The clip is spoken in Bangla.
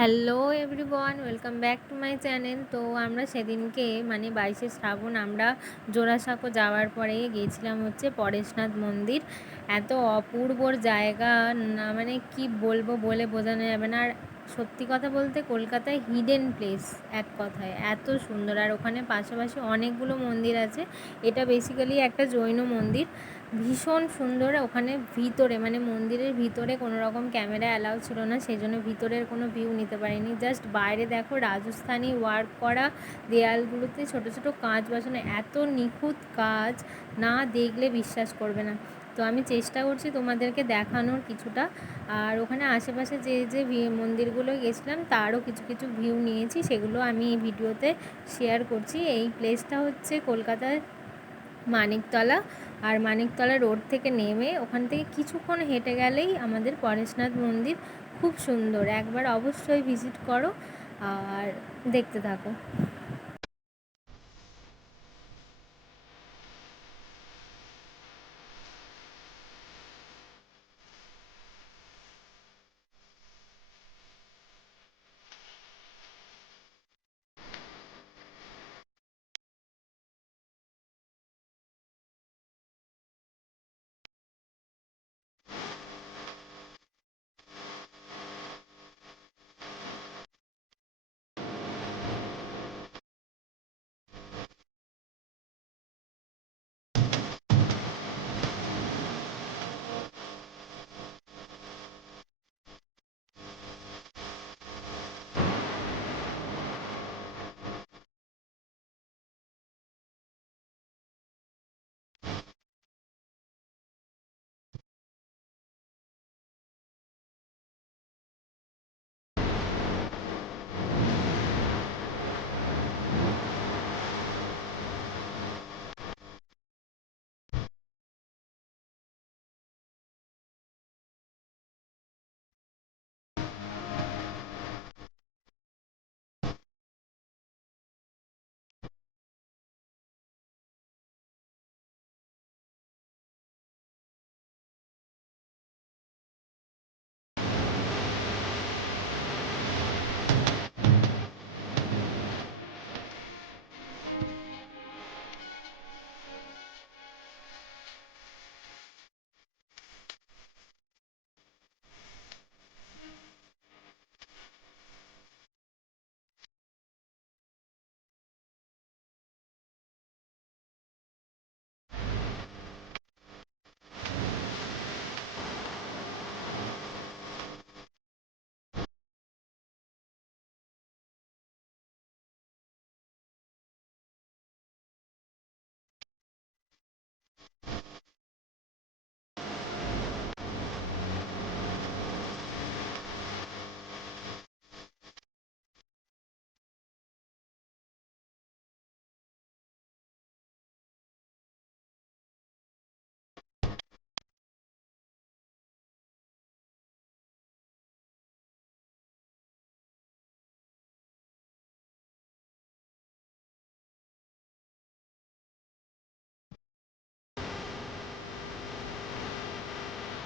Hello everyone, welcome back to my channel. তো আমরা সেদিনকে মানে 22শে শ্রাবণ আমরা জোড়াসাঁকো যাওয়ার পরে গিয়েছিলাম হচ্ছে পরেশনাথ মন্দির। এত অপূর্ব জায়গা না, মানে কি বলবো, বলে বোঝানো যাবে না। আর সত্যি কথা বলতে কলকাতায় হিডেন প্লেস, এক কথায় এত সুন্দর। আর ওখানে পাশাপাশি অনেকগুলো মন্দির আছে। এটা বেসিক্যালি একটা জৈন মন্দির, ভীষণ সুন্দর। ওখানে ভিতরে মানে মন্দিরের ভিতরে কোনো রকম ক্যামেরা অ্যালাউ ছিল না, সেই জন্য ভিতরের কোনো ভিউ নিতে পারিনি। জাস্ট বাইরে দেখো রাজস্থানি ওয়ার্ক করা দেয়ালগুলোতে ছোট ছোট কাঁচ বসানো, এত নিখুঁত কাজ, না দেখলে বিশ্বাস করবে না। তো আমি চেষ্টা করছি তোমাদেরকে দেখানোর কিছুটা। আর ওখানে আশেপাশে যে যে মন্দিরগুলো গেছিলাম তারও কিছু কিছু ভিউ নিয়েছি, সেগুলো আমি এই ভিডিওতে শেয়ার করছি। এই প্লেসটা হচ্ছে কলকাতার মানিকতলা। আর মানিকতলা রোড থেকে নেমে ওখান থেকে কিছুক্ষণ হেঁটে গেলেই আমাদের পরেশনাথ মন্দির। খুব সুন্দর, একবার অবশ্যই ভিজিট করো আর দেখতে থাকো।